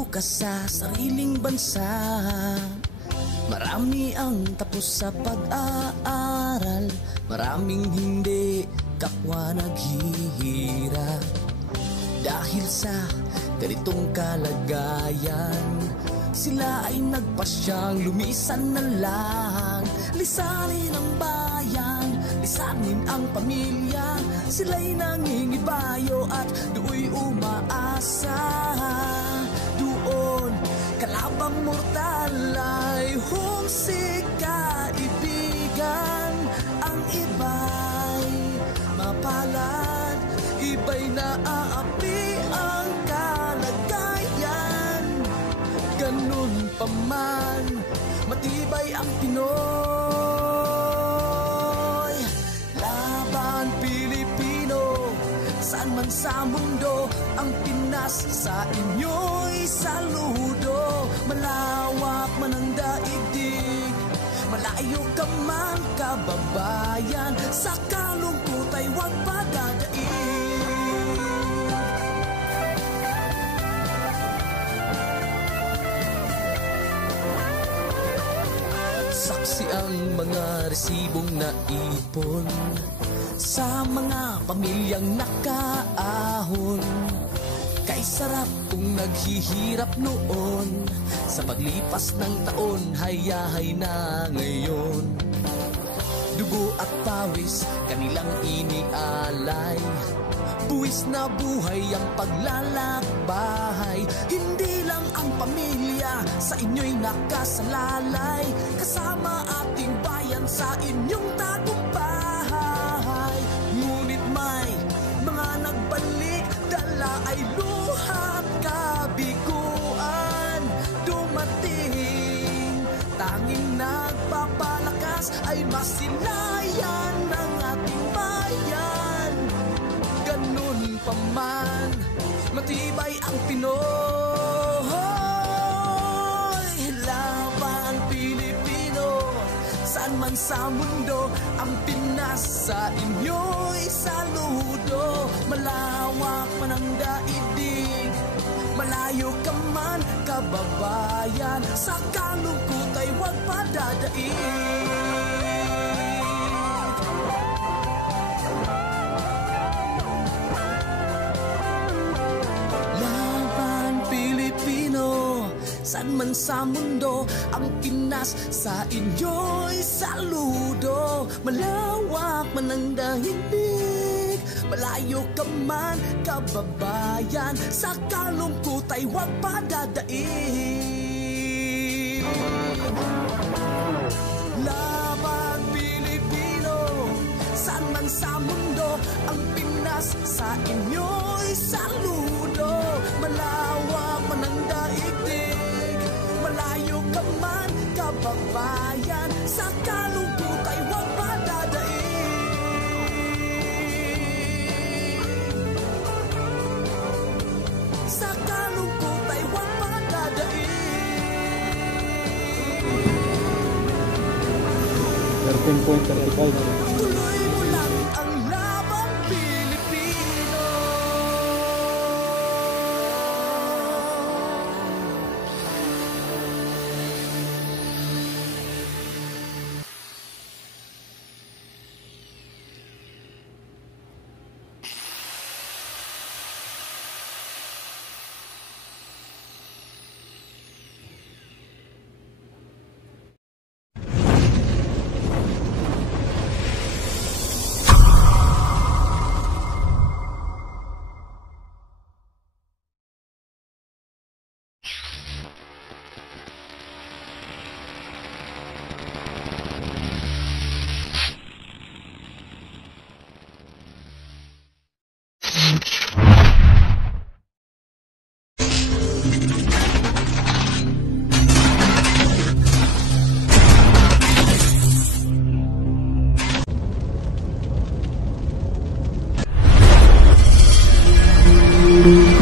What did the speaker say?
bukas sa sariling bansa. Marami ang tapos sa pag-aaral, maraming hindi kapwa naghihirap. Dahil sa ganitong kalagayan, sila ay nagpasyang lumisan na lang. Lisanin ang bayan, lisanin ang pamilya. Sila'y nangingibayo at do'y umaasa. Doon kalabang mortal ay humsik kaibigan. Ang iba'y mapalad, iba'y naaapi ang kalagayan. Ganun pa man, matibay ang Pinoy. Laban Pilipino, saan man sa mundo, ang Pinas sa inyo'y saludo. Malawak man ang daigdig, malayo ka man kababayan, sa kalungkot ay huwag padadaig. Saksi ang mga resibong naipon sa mga pamilyang nakaahon. Kay sarap kung naghihirap noon, sa paglipas ng taon, hayahay na ngayon. Dugo at pawis kanilang inialay, buwis na buhay ang paglalakbay. Hindi lang ang pamilya sa inyo'y nakasalalay, kasama ating bayan sa inyong tagumpay. Ngunit may mga nagbalik, dala ay luhat kabiguan. Dumating, tanging nagpapalakas ay masilayan ng ating bayan. Ganun pa man, matibay ang Pinoy. Laban Pilipino, saan man sa mundo, ang Pinas sa inyo'y saludo. Malawak man ang daigdig, malayo ka man kababayan, sa kalungkot ay huwag padadaig. Saan man sa mundo, ang Pinas sa inyo'y saludo. Malawak man ang daigdig, malayo ka man kababayan, sa kalungkot ay huwag padadaig. Laban Pilipino, saan man sa mundo, ang Pinas sa inyo'y saludo. Malawak man ang daigdig, malayo ka man kababayan, sa kalungkot ay huwag padadaig. Sa kalungkot ay huwag padadaig. 13.35. Tuloy mo lang ang labang Pilipino. Thank you.